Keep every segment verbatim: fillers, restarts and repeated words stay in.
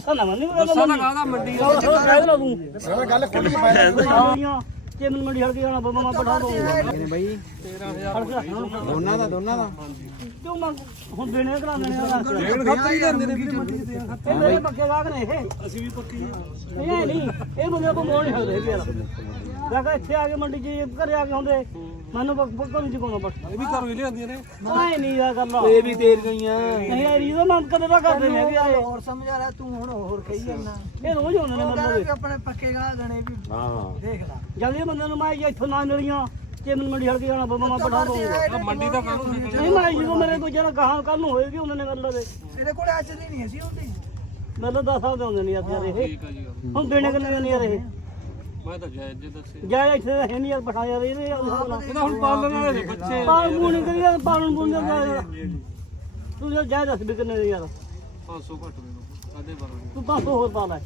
ਗੁੱਸਾ ਨਾ ਮੰਨੀ ਗੁੱਸਾ ਨਾ ਕਾਹਦਾ ਮੰਡੀ ਕਹਿ ਲਾ ਤੂੰ ਸਾਰਾ ਗੱਲ ਖੁੱਲੀ ਪੈ ਚੇਮਨ ਮੰਡੀ ਹਲਕੀ ਜਾਣਾ ਬਾਬਾ ਮੈਂ ਪਠਾ ਦਊਂਗਾ ਬਈ ਤੇਰਾਂ ਹਜ਼ਾਰ ਦੋਨਾਂ ਦਾ ਦੋਨਾਂ ਦਾ ਕਿਉਂ ਮੰਗ ਹੁਣ ਦੇਣੇ ਕਰਾ ਦੇਣੇ ਆ ਡੇਢ ਖੱਤਰੀ ਜਾਂਦੇ ਨੇ ਵੀਰੇ ਮੰਡੀ ਤੇ ਇਹ ਮੇਰੇ ਪੱਕੇ ਗਾਹਕ ਨੇ ਇਹ ਅਸੀਂ ਵੀ ਪੱਕੀ ਇਹ ਨਹੀਂ ਇਹ ਬੰਦੇ ਕੋ ਮੋੜ ਨਹੀਂ ਸਕਦੇ ਇਹ ਯਾਰ ਦੇਖਾ ਇੱਥੇ ਆ ਕੇ ਮੰਡੀ ਚ ਘਰੇ ਆ ਕੇ ਹੁੰਦੇ ਮੈਨੂੰ ਪੱਕਾ ਨਹੀਂ ਚੁਕਾਉਣਾ ਬਸ ਇਹ ਵੀ ਘਰੋਂ ਹੀ ਲਿਆਂਦੀਆਂ ਨੇ ਆਏ ਨਹੀਂ ਆ ਗੱਲ ਇਹ ਵੀ ਤੇਰ ਗਈਆਂ ਨਹੀਂ ਯਾਰ ਇਹ ਤਾਂ ਮੰਗ ਕਦੇ ਦਾ ਕਰਦੇ ਨੇ ਕਿ ਯਾਰ ਹੋਰ ਸਮਝਾ ਲੈ ਤੂੰ ਹੁਣ ਹੋਰ ਕਹੀ ਜਾਂਦਾ ਇਹ ਰੋਜ਼ ਹੁੰਦੇ ਨੇ ਬੰਦੇ ਆਪਣੇ ਪੱਕੇ ਗਾਹ ਗਣੇ ਵੀ ਹਾਂ ਦੇਖ ਲੈ ਜਲਦੀ ਬੰਦੇ ਨੂੰ ਮੈਂ ਇੱਥੋਂ ਨਾ ਮਿਲੀਆਂ ਚੇਮਨ ਮੰਡੀ ਹਲਕੀ ਜਾਣਾ ਬਾਬਾ ਮੈਂ ਪਠਾ ਦਊਂਗਾ ਮੰਡੀ ਦਾ ਕਾਹਨੂੰ ਨਹੀਂ ਮੈਂ ਜਦੋਂ ਮੇਰੇ ਕੋਈ ਜਰਾ ਗਾਹਾਂ ਕੱਲ ਨੂੰ ਹੋਏਗੀ ਉਹਨਾਂ ਨੇ ਗੱਲ ਦੇ ਇਹਦੇ ਕੋਲ ਅੱਜ ਦੀ ਨਹੀਂ ਸੀ ਹੁੰਦੀ ਮੈਨੂੰ ਦਸ ਸਾਲ ਦੇ ਹੁੰਦੇ ਨੇ ਯਾਰ ਇਹ ਠੀਕ ਆ ਜੀ ਹੁਣ ਦੇਣੇ ਕਿੰਨੇ ਨਹੀਂ ਯਾਰ ਇਹ ਮੈਂ ਤਾਂ ਜਾਇਜ਼ ਜੇ ਦੱਸੇ ਜਾ ਇੱਥੇ ਹੈ ਨਹੀਂ ਯਾਰ ਪਠਾ ਯਾਰ ਇਹਦੇ ਇਹਦਾ ਹੁਣ ਪਾਲਣ ਵਾਲੇ ਨੇ ਬੱਚੇ ਪਾਲ ਮੂਣੀ ਕਰੀ ਯਾਰ ਪਾਲਣ ਪੂਣ ਦਾ ਤੂੰ ਯਾਰ ਜਾ ਦੱਸ ਵੀ ਕਿੰਨੇ ਦੇ ਯਾਰ ਪੰਜ ਸੌ ਘੱਟ ਦੇ ਦੋ ਆਦੇ ਬਾਰਾਂ ਤੂੰ ਪੰਜ ਸੌ ਹੋਰ ਪਾ ਲੈ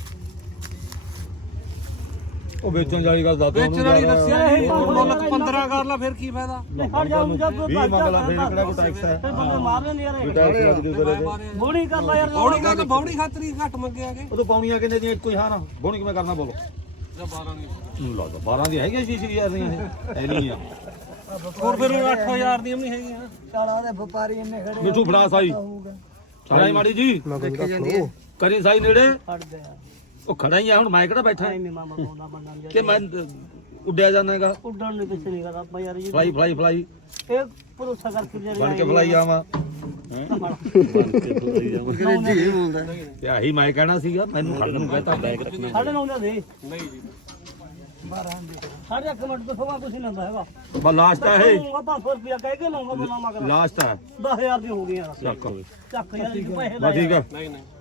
ਉਹ ਵੇਚਣ ਵਾਲੀ ਗੱਲ ਦੱਸ ਵੇਚਣ ਵਾਲੀ ਦੱਸਿਆ ਇਹ ਮੁੱਲ ਪੰਦਰਾਂ ਕਰ ਲਾ ਫਿਰ ਕੀ ਫਾਇਦਾ ਹਟ ਜਾ ਹੁਣ ਜਦ ਵੀਹ ਮੰਗ ਲਾ ਫਿਰ ਕਿਹੜਾ ਕੋਈ ਟੈਕਸ ਹੈ ਫਿਰ ਬੰਦੇ ਮਾਰ ਲੈਂਦੇ ਯਾਰ ਇਹ ਟੈਕਸ ਲੱਗ ਜੂ ਤੇਰੇ ਤੇ ਬੋਣੀ ਕਰ ਲੈ ਯਾਰ ਬੌੜੀ ਕਾ ਤਾਂ ਬੌੜੀ ਖਾਤਰੀ ਘੱਟ ਮੰਗਿਆਗੇ ਉਹ ਤੋਂ ਪਾਉਣੀਆਂ ਕਿੰਨੇ ਦੀਆਂ ਇੱਕੋ ਹੀ ਹਾਰ ਬੋਣੀ ਕਿਵੇਂ ਕਰਨਾ ਬੋਲੋ ਜਾਂ ਬਾਰਾਂ ਦੀ ਨੂੰ ਲੱਗਦਾ ਬਾਰਾਂ ਦੀ ਹੈਗੀਆਂ ਛੇ ਛੇ ਹਜ਼ਾਰ ਦੀਆਂ ਇਹ ਐ ਨਹੀਂ ਆ ਹੋਰ ਫਿਰ ਅੱਠ ਹਜ਼ਾਰ ਦੀਆਂ ਵੀ ਨਹੀਂ ਹੈਗੀਆਂ ਸਾਲਾ ਦੇ ਵਪਾਰੀ ਇੰਨੇ ਖੜੇ ਮਿੱਠੂ ਫੜਾ ਸਾਈ ਸਾਈ ਮਾੜੀ ਜੀ ਦੇਖੀ ਜਾਂਦੀ ਹੈ ਕਰੀ ਸਾਈ ਨੇੜੇ ਫੜ ਦੇ ਯਾਰ ਉਹ ਖੜਾ ਹੀ ਆ ਹੁਣ ਮੈਂ ਕਿਹੜਾ ਬੈਠਾ ਐਵੇਂ ਮਾਮਾ ਪਾਉਂਦਾ ਬੰਦਾ ਨਹੀਂ ਕਿ ਮੈਂ ਉੱਡਿਆ ਜਾਂਦਾ ਹੈਗਾ ਉੱਡਣ ਨਹੀਂ ਪਿੱਛੇ ਨਹੀਂ ਕਰਦਾ ਆਪਾਂ ਯਾਰ ਜੀ ਫਲਾਈ ਫਲਾਈ ਫਲਾਈ ਇਹ ਭਰੋਸਾ ਕਰਕੇ ਜਿਹੜੇ ਬਣ ਕੇ ਫਲਾਈ ਆਵਾਂ ਬਣ ਕੇ ਫਲਾਈ ਆਵਾਂ ਤੇ ਆਹੀ ਮੈਂ ਕਹਿਣਾ ਸੀਗਾ ਮੈਨੂੰ ਖੜਨ ਨੂੰ ਕਹਤਾ ਬੈਗ ਰੱਖਣਾ ਸਾਡੇ ਨਾਲ ਦੇ ਨਹੀਂ ਜੀ ਬਾਰਾਂ ਦੇ ਸਾਡੇ ਇੱਕ ਮਿੰਟ ਤੋਂ ਸਵਾ ਕੁਛ ਨਹੀਂ ਲੈਂਦਾ ਹੈਗਾ ਬਸ ਲਾਸਟ ਹੈ ਇਹ ਲਊਂਗਾ ਪੰਜ ਸੌ ਰੁਪਇਆ ਕਹਿ ਕੇ ਲਊਂਗਾ ਮੈਂ ਮਾਮਾ ਕਰ ਲਾਸਟ ਹੈ ਦਸ ਹਜ਼ਾਰ ਦੀ ਹੋ ਗਈਆਂ ਯਾਰ ਚੱਕ ਚੱਕ ਯਾਰ ਇਹ ਪੈਸੇ ਬਸ ਲੈ ਠੀਕ ਹੈ ਨਹੀਂ ਨਹੀਂ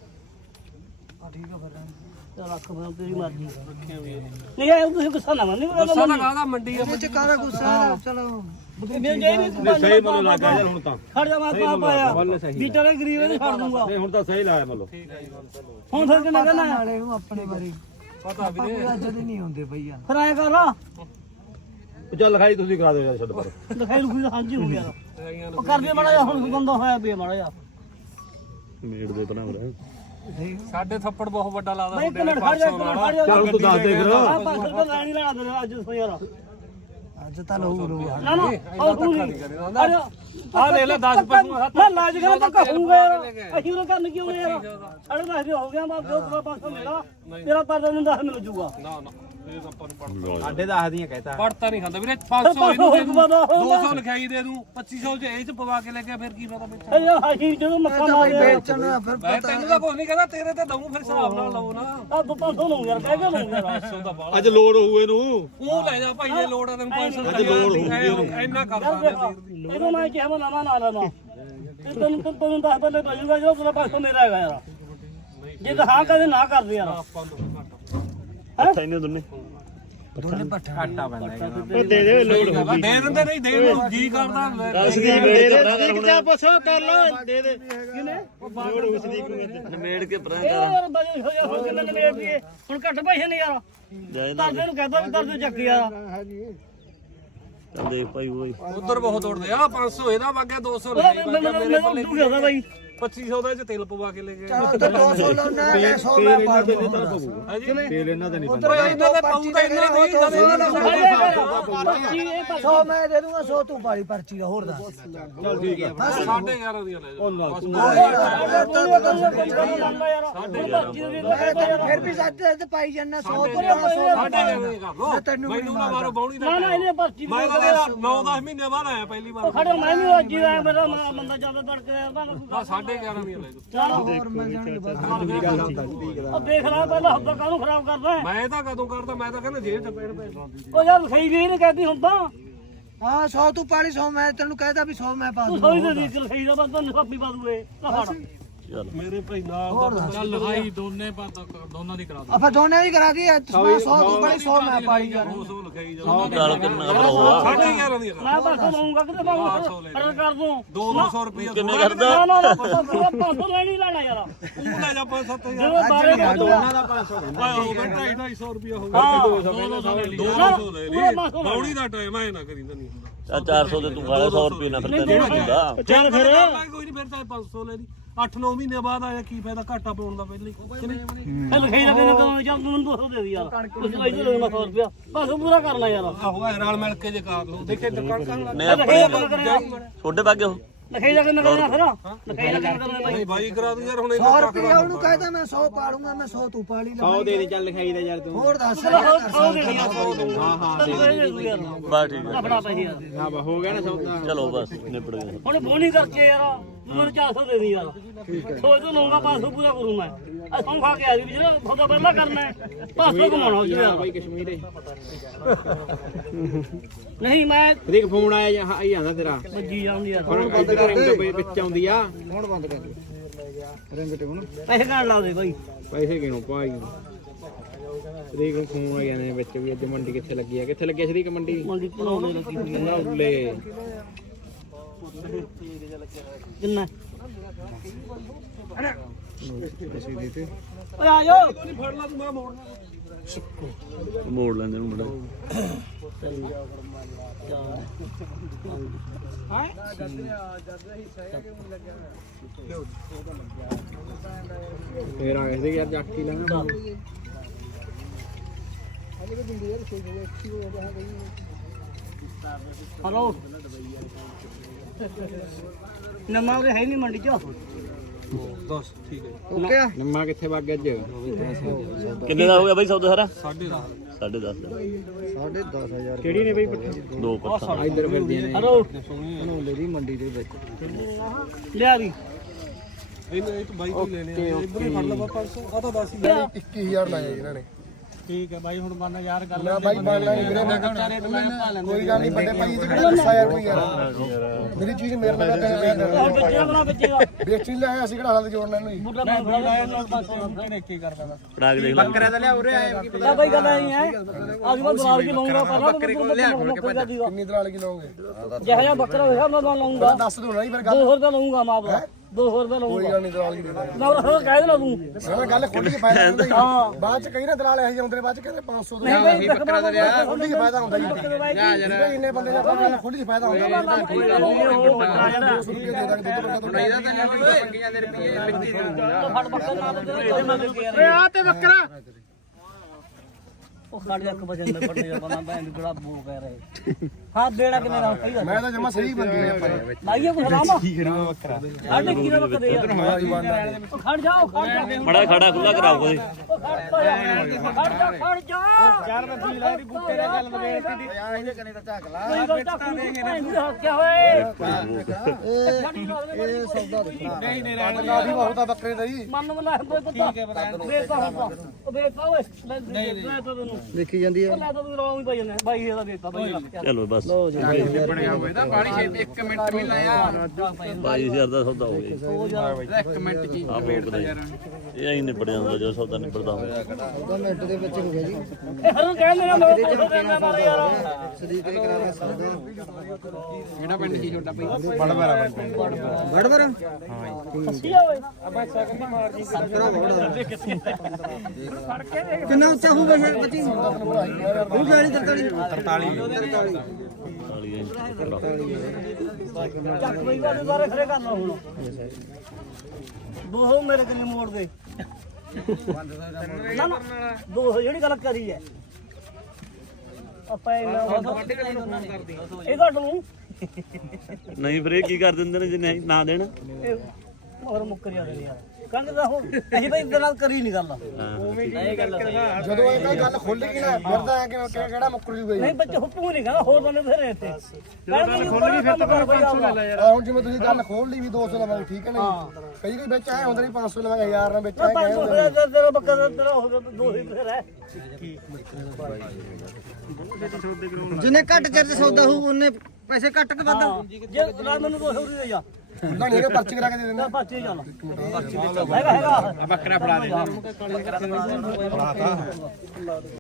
ਆ ਠੀਕ ਆ ਫਿਰ ਚੱਲ ਰੱਖ ਮੈਂ ਤੇਰੀ ਮਰਜ਼ੀ ਨਹੀਂ ਯਾਰ ਤੁਸੀਂ ਗੁੱਸਾ ਨਾ ਮੰਨੀ ਗੁੱਸਾ ਨਾ ਕਾਹਦਾ ਮੰਡੀ ਆ ਵਿੱਚ ਕਾਹਦਾ ਗੁੱਸਾ ਚਲੋ ਮੇਰੇ ਜੇ ਵੀ ਨਹੀਂ ਸਹੀ ਮੈਨੂੰ ਲੱਗਾ ਯਾਰ ਹੁਣ ਤਾਂ ਖੜ ਜਾ ਮੈਂ ਪਾ ਪਾਇਆ ਬੀਟਰੇ ਗਰੀਬ ਨੂੰ ਛੱਡ ਦੂੰਗਾ ਨਹੀਂ ਹੁਣ ਤਾਂ ਸਹੀ ਲਾਇਆ ਮਤਲਬ ਹੁਣ ਫਿਰ ਕਿੰਨਾ ਕਹਿਣਾ ਨਾਲੇ ਨੂੰ ਆਪਣੇ ਬਾਰੇ ਪਤਾ ਵੀ ਕੋਈ ਅੱਜ ਦੀ ਨਹੀਂ ਹੁੰਦੇ ਭਈ ਯਾਰ ਫਿਰ ਐ ਕਰ ਲਾ ਚੱਲ ਲਿਖਾਈ ਤੁਸੀਂ ਕਰਾ ਦਿਓ ਯਾਰ ਛੱਡ ਪਰ ਲਿਖਾਈ ਲੁਖੀ ਤਾਂ ਹਾਂਜੀ ਹੋ ਗਿਆ ਉਹ ਕਰ ਦੇ ਮਾੜਾ ਜਿਹਾ ਹੁਣ ਬੰਦਾ ਹੋਇਆ ਪਿਆ ਮਾੜਾ ਜਿਹਾ ਮੇੜ ਦੇ ਬਣਾ ਰਿਹਾ ਸਾਡੇ ਥੱਪੜ ਬਹੁਤ ਵੱਡਾ ਲਾਦਾ ਮੈਂ ਇੱਕ ਮਿੰਟ ਖੜ ਜਾ ਇੱਕ ਮਿੰਟ ਖੜ ਜਾ ਚੱਲ ਤੂੰ ਦੱਸ ਦੇ ਫਿਰ ਆ ਪੰਜ ਸੌ ਰੁਪਏ ਲੈਣੀ ਲੈਣਾ ਤੇਰੇ ਅੱਜ ਸੋ ਯਾਰ ਅੱਜ ਤਾਂ ਲਹੂ ਰੂ ਨਾ ਨਾ ਉਹ ਤੂੰ ਨਹੀਂ ਆ ਲੈ ਲੈ ਦਸ ਪਸ਼ੂ ਮੈਂ ਲਾਜ ਕਰਾਂ ਤਾਂ ਕਹੂੰਗਾ ਯਾਰ ਅਸੀਂ ਉਹ ਕਰਨ ਕਿਉਂ ਯਾਰ ਅੜੇ ਦਸ ਦੇ ਹੋ ਗਿਆ ਮੈਂ ਦੋ ਪੰਜ ਸੌ ਮੇਰਾ ਤੇਰਾ ਪਰਦਾ ਨੂੰ ਦਸ ਮਿਲ ਜੂਗਾ ਨਾ ਨਾ ਇਹ ਤਾਂ ਆਪਾਂ ਨੂੰ ਪੜਦਾ ਸਾਡੇ ਦਸ ਦੀਆਂ ਕਹਿਤਾ ਪੜਤਾ ਨਹੀਂ ਖਾਂਦਾ ਵੀਰੇ ਪੰਜ ਸੌ ਇਹਨੂੰ ਦੇ ਦੂੰ ਦੋ ਸੌ ਲਿਖਾਈ ਦੇ ਦੂੰ ਪੱਚੀ ਸੌ ਚ ਇਹ ਚ ਪਵਾ ਕੇ ਲੈ ਕੇ ਫਿਰ ਕੀ ਫਾਇਦਾ ਵਿੱਚ ਇਹ ਯਾਰ ਅਸੀਂ ਜਦੋਂ ਮੱਖਾ ਮਾਰਿਆ ਵੇਚਣਾ ਫਿਰ ਮੈਂ ਤੈਨੂੰ ਤਾਂ ਕੁਝ ਨਹੀਂ ਕਹਿੰਦਾ ਤੇਰੇ ਤੇ ਦਊਂ ਫਿਰ ਹਿਸਾਬ ਨਾਲ ਲਓ ਨਾ ਆ ਦੋ ਪੰਜ ਸੌ ਲਊਂ ਯਾਰ ਕਹਿ ਕੇ ਲਊਂ ਯਾਰ ਸੌ ਦਾ ਬਾਲਾ ਅੱਜ ਲੋੜ ਹੋਊ ਇਹਨੂੰ ਉਹ ਲੈ ਜਾ ਭਾਈ ਜੇ ਲੋੜ ਆ ਤੈਨੂੰ ਪੰਜ ਸੌ ਅੱਜ ਲੋੜ ਹੋਊਗੀ ਇੰਨਾ ਕਰਦਾ ਇਹਨੂੰ ਮੈਂ ਕਿਹਾ ਮੈਂ ਨਵਾਂ ਨਾ ਲੈਣਾ ਤੇ ਤੈਨੂੰ ਤੈਨੂੰ ਦੱਸ ਪਹਿਲੇ ਭਜੂਗਾ ਜੋ ਤੇਰਾ ਪੰਜ ਸੌ ਮੇਰਾ ਹੈਗਾ ਯਾਰ ਜੇ ਤਾਂ ਹਾਂ ਕਹਦੇ ਨਾ ਕਰਦੇ ਯਾਰ ਆਪਾਂ ਨੂੰ ਘੱਟ ਇੰਨੇ ਦੋਨੇ ਦੋਨੇ ਪੱਠਾ ਘਾਟਾ ਪੈਂਦਾ ਉਹ ਦੇ ਦੇ ਲੋੜ ਦੇ ਦਿੰਦੇ ਨਹੀਂ ਦੇ ਨੂੰ ਜੀ ਕਰਦਾ ਦਸ ਦੀ ਦੇ ਦੇ ਕਿਆ ਪੁੱਛੋ ਕਰ ਲਾ ਦੇ ਦੇ ਕਿਨੇ ਲੋੜ ਉਸ ਦੀ ਕੋਈ ਨਮੇੜ ਕੇ ਪਰਾਂ ਇਹ ਯਾਰ ਬਜੇ ਹੋ ਜਾ ਹੋ ਕਿੰਨੇ ਨਵੇੜ ਦੀਏ ਹੁਣ ਘੱਟ ਪੈਸੇ ਨੇ ਯਾਰ ਦਰਦੇ ਨੂੰ ਕਹਦਾ ਵੀ ਦਰਦੇ ਚੱਕ ਯਾਰ ਚੱਲ ਦੇਖ ਭਾਈ ਓਏ ਉਧਰ ਬਹੁਤ ਦੌੜਦੇ ਆ ਪੰਜ ਸੌ ਇਹਦਾ ਵਾਗਿਆ ਦੋ ਸੌ ਲੈ ਮੈਂ ਮੈਂ ਉੱਠ ਗਿਆ ਬਾਈ ਪੱਚੀ ਸੌ ਦਾ ਚ ਤੇਲ ਪਵਾ ਕੇ ਲੈ ਗਏ ਚਲੋ ਤੇ ਦੋ ਸੌ ਲਾਉਣਾ ਹੈ ਸੌ ਮੈਂ ਪਾ ਦੂੰਗਾ ਹਾਂਜੀ ਤੇਲ ਇਹਨਾਂ ਦਾ ਨਹੀਂ ਓਏ ਇਹਨਾਂ ਦੇ ਪਾਉ ਤਾਂ ਇੰਨੇ ਨਹੀਂ ਜਦੋਂ ਸੌ ਮੈਂ ਦੇ ਦੂੰਗਾ ਸੌ ਤੂੰ ਪਾਲੀ ਪਰਚੀ ਦਾ ਹੋਰ ਦੱਸ ਚੱਲ ਠੀਕ ਹੈ ਸਾਢੇ ਗਿਆਰਾਂ ਦੀਆਂ ਲੈ ਜਾਓ ਫਿਰ ਵੀ ਸਾਡੇ ਤੇ ਪਾਈ ਜੰਨਾ ਸੌ ਤੋਂ ਸਾਢੇ ਗਿਆਰਾਂ ਦੀਆਂ ਕਰ ਲੋ ਤੈਨੂੰ ਮੈਨੂੰ ਨਾ ਮਾਰੋ ਬੌਣੀ ਦਾ ਨਾ ਨਾ ਇਹਨੇ ਪਰਚੀ ਮੈਂ ਤਾਂ ਨੌ ਦਸ ਮਹੀਨੇ ਬਾਅਦ ਆਇਆ ਪਹਿਲੀ ਵਾਰ ਖੜੇ ਮੈਂ ਵੀ ਅੱਜ ਹੀ ਆਇਆ ਮੇਰਾ ਬੰਦਾ ਜਾਂਦਾ ਤੜਕੇ ਆ ਸਾਢੇ ਗਿਆਰਾਂ ਦੀਆਂ ਲੈ ਜਾਓ ਹੋਰ ਮਿਲ ਜਾਣਗੇ ਬਸ ਉਹ ਦੇਖ ਲੈ ਪਹਿਲਾਂ ਹੱਥਾਂ ਕਾਹਨੂੰ ਖਰਾਬ ਕਰਦਾ ਹੈ? ਮੈਂ ਤਾਂ ਕਦੋਂ ਕਰਦਾ ਮੈਂ ਤਾਂ ਕਹਿੰਦਾ ਜੇਬ ਚ ਪੈਣ ਪੈ ਉਹ ਯਾਰ ਸਹੀ ਵੀ ਨਹੀਂ ਕਹਿੰਦੀ ਹੁਣ ਤਾਂ ਹਾਂ ਸੌ ਤੂੰ ਪਾਲੀ ਸੌ ਮੈਂ ਤੈਨੂੰ ਕਹਿਦਾ ਵੀ ਸੌ ਮੈਂ ਪਾ ਤੂੰ ਦੂੰਗਾ ਸੋਈ ਦੇ ਦੀ ਸਹੀ ਦਾ ਬੰਦਾ ਨਿਸਾਬੀ ਪਾ ਦੂਏ ਤਾਂ ਫੜ ਮੇਰੇ ਭਾਈ ਨਾਲ ਦਾ ਚੱਲ ਲਗਾਈ ਦੋਨੇ ਪਾ ਦੋਨਾਂ ਦੀ ਕਰਾ ਆਪਾਂ ਦੋਨੇ ਦੀ ਕਰਾ ਦੀ ਸੌ ਤੂੰ ਪਾਲੀ ਸੌ ਮੈਂ ਪਾਲੀ ਯਾਰ ਦੋ ਸੌ ਲਿਖਾਈ ਜਾਓ ਸਾਢੇ ਗਿਆਰਾਂ ਦੀਆਂ ਕਰ ਮੈਂ ਬਸ ਲਊਂਗਾ ਕਿਤੇ ਮੈਂ ਅਰਰ ਕਰ ਦੂੰ ਦੋ ਦੋ ਸੌ ਰੁਪਏ ਕਿੰਨੇ ਕਰਦਾ ਨਾ ਨਾ ਨਾ ਪੰਜ ਸੌ ਲੈਣੀ ਲੈਣਾ ਯਾਰ ਤੂੰ ਲੈ ਜਾ ਪੰਜ ਸੱਤ ਹਜ਼ਾਰ ਜਦੋਂ ਬਾਰੇ ਦਾ ਦੋਨਾਂ ਦਾ ਪੰਜ ਸੌ ਓਏ ਹੋ ਗਿਆ ਢਾਈ ਢਾਈ ਸੌ ਰੁਪਏ ਹੋ ਗਿਆ ਦੋ ਸੌ ਲੈ ਲਈ ਦੋ ਸੌ ਲੈ ਲਈ ਬੌਣੀ ਦਾ ਟਾਈਮ ਐ ਨਾ ਕਰੀਂਦਾ ਨਹੀਂ ਹੁੰਦਾ ਆ ਚਾਰ ਸੌ ਤੇ ਤੂੰ ਖਾ ਲੈ ਸੌ ਰੁਪਏ ਨਾਲ ਫਿਰ ਤੈਨੂੰ ਦਿੰਦਾ ਚੱਲ ਫਿਰ ਕੋਈ ਨਹੀਂ ਫਿਰ ਚਾਹੇ ਪੰਜ ਸੌ ਲੈ ਲਈ ਅੱਠ ਨੌ ਮਹੀਨੇ ਬਾਅਦ ਆਇਆ ਕੀ ਫਾਇਦਾ ਘਾਟਾ ਪਾਉਣ ਦਾ ਪਹਿਲੇ ਕਿ ਨਹੀਂ ਲਿਖਾਈ ਨਾ ਕਿਨੇ ਤਾਂ ਜਾਂ ਤੂੰ ਦੋ ਸੌ ਦੇ ਦੀ ਯਾਰ ਕੁਝ ਇਧਰ ਲੈਣਾ ਸੌ ਰੁਪਿਆ ਬਸ ਪੂਰਾ ਕਰਨਾ ਯਾਰ ਆਹੋ ਐ ਨਾਲ ਮਿਲ ਕੇ ਜੇ ਕਰ ਲਓ ਦੇਖੇ ਦੁਕਾਨ ਕਰਨ ਨਹੀਂ ਆਪਣੇ ਛੋਡੇ ਬਾਗੇ ਉਹ ਲਿਖਾਈ ਨਾ ਕਿਨੇ ਕਰਨਾ ਫਿਰ ਲਿਖਾਈ ਨਾ ਕਿਨੇ ਕਰਨਾ ਨਹੀਂ ਬਾਈ ਕਰਾ ਦੂੰ ਯਾਰ ਹੁਣ ਸੌ ਰੁਪਏ ਉਹਨੂੰ ਕਹਿਦਾ ਮੈਂ ਸੌ ਪਾਲੂੰਗਾ ਮੈਂ ਸੌ ਤੂੰ ਪਾਲੀ ਲੈ ਸੌ ਦੇ ਦੇ ਚੱਲ ਲਿਖਾਈ ਦਾ ਯਾਰ ਤੂੰ ਹੋਰ ਦੱਸ ਸੌ ਦੇ ਯਾਰ ਸੌ ਦੂੰਗਾ ਹਾਂ ਹਾਂ ਬਸ ਠੀਕ ਹੈ ਆਪਣਾ ਪੈਸੇ ਯਾਰ ਹਾਂ ਬਾ ਹੋ ਗਿਆ ਨਾ ਸੌਦਾ ਚਲੋ ਬਸ ਨਿਬੜ ਗਿਆ ਹੁਣ ਬੋਨੀ ਕਰਕੇ ਯਾਰ ਮੈਨੂੰ ਚਾਰ ਸੌ ਦੇ ਦੀ ਯਾਰ ਸੋਚ ਤੋਂ ਲਊਂਗਾ ਪੰਜ ਸੌ ਪੂਰਾ ਕਰੂੰ ਮੈਂ ਆ ਸੌਂ ਖਾ ਕੇ ਆ ਜੀ ਵੀ ਜਿਹੜਾ ਤੁਹਾਡਾ ਪਹਿਲਾਂ ਕਰਨਾ ਹੈ ਪੰਜ ਸੌ ਕਮਾਉਣਾ ਜੀ ਯਾਰ ਬਾਈ ਕਸ਼ਮੀਰੇ ਨਹੀਂ ਮੈਂ ਦੇਖ ਫੋਨ ਆਇਆ ਜਾਂ ਆਈ ਜਾਂਦਾ ਤੇਰਾ ਵੱਜੀ ਜਾਂਦੀ ਯਾਰ ਹੁਣ ਬੰਦ ਕਰ ਦੇ ਵਿੱਚ ਆਉਂਦੀ ਆ ਹੁਣ ਬੰਦ ਕਰ ਦੇ ਰਿੰਗ ਤੇ ਹੁਣ ਪੈਸੇ ਕਾਣ ਲਾ ਦੇ ਬਾਈ ਪੈਸੇ ਕਿਉਂ ਪਾਈ ਦੇਖ ਫੋਨ ਆ ਜਾਂਦੇ ਵਿੱਚ ਵੀ ਅੱਜ ਮੰਡੀ ਕਿੱਥੇ ਲੱਗੀ ਆ ਕਿੱਥੇ ਲੱਗੀ ਸਰੀਕ ਮੰਡੀ ਮੰਡੀ ਪਲਾਉਣੇ ਲੱਗੀ ਹੋਈ ਹੈ ਉੱਲੇ ਕਿੰਨਾ ਓਏ ਆ ਜਾਓ ਫੜ ਲਾ ਤੂੰ ਮੈਂ ਮੋੜਨਾ ਮੋੜ ਲੈਂਦੇ ਨੂੰ ਮੁੰਡਾ ਫੇਰ ਆ ਗਏ ਸੀ ਯਾਰ ਜਾਕੀ ਲੈਣਾ ਹਲੋ ਨਮਾ ਉਹ ਹੈ ਨਹੀਂ ਮੰਡੀ ਚ ਦਸ ਠੀਕ ਹੈ ਓਕੇ ਆ ਨੰਮਾ ਕਿੱਥੇ ਵਗ ਗਿਆ ਅੱਜ ਕਿੰਨੇ ਦਾ ਹੋ ਗਿਆ ਬਾਈ ਸੌਦਾ ਸਾਰਾ ਸਾਢੇ ਦਸ ਸਾਢੇ ਦਸ ਦਾ ਸਾਢੇ ਦਸ ਹਜ਼ਾਰ ਕਿਹੜੀ ਨੇ ਬਈ ਪੱਠੇ ਦੋ ਪੱਠਾ ਇੱਧਰ ਫਿਰਦੀਆਂ ਨੇ ਹਲੋ ਬਣਾਉਂਦੇ ਦੀ ਮੰਡੀ ਦੇ ਵਿੱਚ ਲਿਆ ਦੀ ਇਹਨੂੰ ਇਹ ਤਾਂ ਬਾਈ ਕੋਈ ਲੈਣੇ ਆ ਇੱਧਰ ਹੀ ਫੜ ਲਾ ਪੰਜ ਸੌ ਆ ਤਾਂ ਦਸ ਹੀ ਇੱਕੀ ਹਜ਼ਾਰ ਲਾਇਆ ਇਹਨਾਂ ਨੇ ਠੀਕ ਹੈ ਬਾਈ ਹੁਣ ਮੰਨ ਯਾਰ ਗੱਲ ਨਾ ਬਾਈ ਬਾਲਾ ਨਹੀਂ ਵੀਰੇ ਮੈਂ ਕੋਈ ਗੱਲ ਨਹੀਂ ਵੱਡੇ ਭਾਈ ਜੀ ਕਿਹੜਾ ਗੁੱਸਾ ਯਾਰ ਕੋਈ ਯਾਰ ਮੇਰੀ ਚੀਜ਼ ਮੇਰੇ ਨਾਲ ਕਹਿੰਦਾ ਹੋਰ ਬੱਚੇ ਬਣਾ ਬੱਚੇਗਾ ਵੇਚੀ ਲਿਆਇਆ ਅਸੀਂ ਕਿਹੜਾ ਹਾਲ ਤੇ ਜੋੜਨਾ ਇਹਨੂੰ ਜੀ ਬੂਟਾ ਬਣਾ ਫੜਾ ਨੋਟ ਪਾਸ ਕੀ ਕਰਦਾ ਫੜਾ ਕੇ ਦੇਖ ਲੈ ਬੱਕਰਾ ਤਾਂ ਲਿਆ ਉਰੇ ਆਏ ਕੀ ਨਾ ਬਾਈ ਗੱਲ ਨਹੀਂ ਹੈ ਅੱਜ ਮੈਂ ਦਲਾਲ ਕੀ ਲਾਉਂਗਾ ਪਹਿਲਾਂ ਬੱਕਰੀ ਕੋਲ ਲਿਆ ਖੋਲ ਕੇ ਕਿੰਨੀ ਦਰਾਲ ਕੀ ਲਾਉਂਗੇ ਜਿਹੜਾ ਜਿਹਾ ਬੱਕਰਾ ਹੋਇਆ ਮੈਂ ਲਾਉਂਗਾ ਦੱਸ ਦੋ ਨਾ ਜੀ ਫਿਰ ਦੋ ਗੱਲ ਸੌ ਰੁਪਏ ਲਾਉਂਗਾ ਮਾਂ ਬਾਪ ਦੋ ਸੌ ਰੁਪਏ ਕੋਈ ਲਾਉਂਗਾ ਗੱਲ ਨਹੀਂ ਦਰਾਲ ਕੀ ਦੇ ਦਾਂਗੇ ਨਾ ਉਹ ਕਹਿ ਦੇਣਾ ਤੂੰ ਮੈਂ ਗੱਲ ਖੁੱਲ ਕੇ ਫਾਇਦਾ ਹੁੰਦਾ ਜੀ ਹਾਂ ਬਾਅਦ ਚ ਕਈ ਨਾ ਦਰਾਲ ਇਹੋ ਜਿਹੇ ਹੁੰਦੇ ਨੇ ਬਾਅਦ ਚ ਕਹਿੰਦੇ ਪੰਜ ਸੌ ਨਹੀਂ ਬਾਈ ਬੱਕਰਾ ਦਾ ਲਿਆ ਖੁੱਲ ਕੇ ਫਾਇਦਾ ਹੁੰਦਾ ਜੀ ਜਿਹੜੇ ਇੰਨੇ ਬੰਦੇ ਦਾ ਕੰਮ ਖੁੱਲ ਕੇ ਫਾਇਦਾ ਹੁੰਦਾ ਉਹ ਬੱਕਰਾ ਜਿਹੜਾ ਦੋ ਸੌ ਰੁਪਏ ਦੇ ਦਾਂਗੇ ਦੁੱਧ ਵਰਗਾ ਤੁਹਾਡਾ ਇਹਦਾ ਤਾਂ ਨਹੀਂ ਪੰਗੀਆਂ ਦੇ ਰੁਪਏ ਮਿੱਟੀ ਦੇ ਫੜ ਬੱਕਰਾ ਨਾ ਓਏ ਆ ਤੇ ਬੱਕਰਾ ਉਹ ਖੜ ਜਾ ਇੱਕ ਵਜਨ ਦਾ ਫੜਨੇ ਜਾ ਬੰਦਾ ਭੈਣ ਦੀ ਬੜਾ ਬੋ ਕਹਿ ਰਹੇ ਹਾਂ ਦੇਣਾ ਕਿੰਨੇ ਦਾ ਸਹੀ ਮੈਂ ਤਾਂ ਜਮਾ ਸਹੀ ਬੰਦੀ ਆ ਪਰ ਲਾਈਏ ਕੋਈ ਹਰਾਮਾ ਕੀ ਕਰਾਂ ਬੱਕਰਾ ਸਾਡੇ ਕੀ ਨਾ ਬੱਕਰੇ ਯਾਰ ਉਹ ਖੜ ਜਾ ਉਹ ਖੜ ਜਾ ਮੜਾ ਖੜਾ ਖੁੱਲਾ ਕਰਾਓ ਕੋਈ ਉਹ ਖੜ ਜਾ ਖੜ ਜਾ ਖੜ ਜਾ ਚਾਰ ਦਾ ਫੀਲ ਆ ਬੁੱਤੇ ਦਾ ਚੱਲ ਵੇਚਦੀ ਦੀ ਇਹਦੇ ਕਨੇ ਤਾਂ ਝਾਕ ਲਾ ਕੋਈ ਗੱਲ ਤਾਂ ਭੈਣ ਦੀ ਹੱਸਿਆ ਹੋਏ ਇਹ ਸੌਦਾ ਦੇਖਣਾ ਨਹੀਂ ਨਹੀਂ ਰਹਿਣ ਕਾਫੀ ਬਹੁਤ ਆ ਬੱਕਰੇ ਦਾ ਜੀ ਮਨ ਮਲਾ ਕੋਈ ਪਤਾ ਵੇਚਦਾ ਹੁੰਦਾ ਉਹ ਵੇਚਦਾ ਓਏ ਨਹੀਂ ਨਹੀਂ ਲੈ ਤਾ ਤੈਨੂੰ ਦੇਖੀ ਜਾਂਦੀ ਹੈ ਲੈ ਤਾ ਤੂੰ ਰੌਂ ਹੀ ਪਈ ਜਾਂਦਾ ਬਾਈ ਇਹਦਾ ਵੇਚਦਾ ਬਾਈ ਲੱਗ ਚਲੋ ਬਸ ਬਣਿਆ ਹੋਇਆ ਤਾਂ ਬਾਲੀ ਛੇਤੀ ਇੱਕ ਮਿੰਟ ਵੀ ਲਾਇਆ ਬਾਈ ਹਜ਼ਾਰ ਦਾ ਸੌਦਾ ਹੋ ਗਿਆ ਉਹ ਯਾਰ ਇੱਕ ਮਿੰਟ ਚ ਆ ਮੋੜ ਦੇ ਇਹ ਐਂ ਨਿਬੜ ਜਾਂਦਾ ਜਦੋਂ ਸੌਦਾ ਨਿਬੜਦਾ ਹੋਵੇ ਉਹਦਾ ਮਿੰਟ ਦੇ ਵਿੱਚ ਹੋ ਗਿਆ ਜੀ ਇਹ ਹਰੋਂ ਕਹਿੰਦੇ ਨੇ ਲੋਕ ਪੈਸੇ ਦੇਣਾ ਮਾਰੇ ਯਾਰ ਸਦੀਕ ਹੀ ਕਰਾਣਾ ਸੌਦਾ ਕਿਹੜਾ ਪਿੰਡ ਸੀ ਛੋਟਾ ਭਾਈ ਗੜਬੜ ਕੀ ਆ ਓਏ ਕਿੰਨਾ ਉੱਚਾ ਹੋਊਗਾ ਇਹ ਬੱਚੀ ਉਹ ਗਾੜੀ ਤਰਕਾਲੀ ਤਰਤਾਲੀ ਚੱਕ ਬਈ ਵਾਲੇ ਬਾਰੇ ਖੜੇ ਕਰਨਾ ਹੁਣ ਦੋ ਮੇਰੇ ਕਿੰਨੇ ਮੋੜ ਦੇ ਨਾ ਨਾ ਦੋ ਜਿਹੜੀ ਗੱਲ ਕਰੀ ਹੈ ਆਪਾਂ ਇਹ ਘੱਟ ਨੂੰ ਨਹੀਂ ਫਿਰ ਇਹ ਕੀ ਕਰ ਦਿੰਦੇ ਨੇ ਜੇ ਨਹੀਂ ਨਾ ਦੇਣ ਇਹ ਮਗਰ ਮੁੱਕਰ ਜਾਂਦੇ ਨੇ ਯਾਰ ਕਹਿੰਦੇ ਤਾਂ ਹੁਣ ਅਸੀਂ ਬਈ ਇਹਦੇ ਨਾਲ ਕਰੀ ਨਹੀਂ ਗੱਲ ਨਹੀਂ ਗੱਲ ਸਹੀ ਹੈ ਜਦੋਂ ਇਹ ਕੋਈ ਗੱਲ ਖੁੱਲ ਗਈ ਨਾ ਫਿਰ ਤਾਂ ਐਂ ਕਿ ਕਿਹੜਾ ਮੁੱਕਰ ਜੂਗਾ ਜੀ ਨਹੀਂ ਬੱਚੇ ਹੁੱਪੂ ਨਹੀਂ ਕਹਿੰਦਾ ਹੋਰ ਬੰਦੇ ਫੇਰੇ ਇੱਥੇ ਕਹਿੰਦੇ ਖੋਲ ਨਹੀਂ ਫਿਰ ਤਾਂ ਕੋਈ ਆਉਂਦਾ ਆਹ ਹੁਣ ਜਿਵੇਂ ਤੁਸੀਂ ਗੱਲ ਖੋਲ ਲਈ ਵੀ ਦੋ ਸੌ ਲਵਾਂਗੇ ਠੀਕ ਹੈ ਨਾ ਜੀ ਕਈ ਕਈ ਵਿੱਚ ਆਏ ਹੁੰਦੇ ਨੇ ਪੰਜ ਸੌ ਲਵਾਂਗੇ ਹਜ਼ਾਰ ਨਾਲ ਵਿੱਚ ਆਏ ਗਏ ਹੁੰਦੇ ਨੇ। ਤੇਰਾ ਬੱਕਰਾ ਤੇਰਾ ਹੋ ਗਿਆ ਦੋ ਹੀ ਫੇਰ ਹੈ ਜਿੰਨੇ ਘੱਟ ਚਿਰ ਚ ਸੌਦਾ ਹੋਊ ਉਹਨੇ ਪੈਸੇ ਘੱਟ ਕੇ ਵੱਧ ਜੇ ਲੈ ਮੈਨੂੰ ਦੋ ਸੌ ਦੇ ਜਾ ਹੁੰਦਾ ਨਹੀਂ ਹੈਗਾ ਪਰਚੀ ਕਰਾ ਕੇ ਦੇ ਦਿੰਦਾ ਪਰਚੀ ਚੱਲ ਹੈਗਾ ਹੈਗਾ ਬੱਕਰਾ ਫੜਾ ਦੇ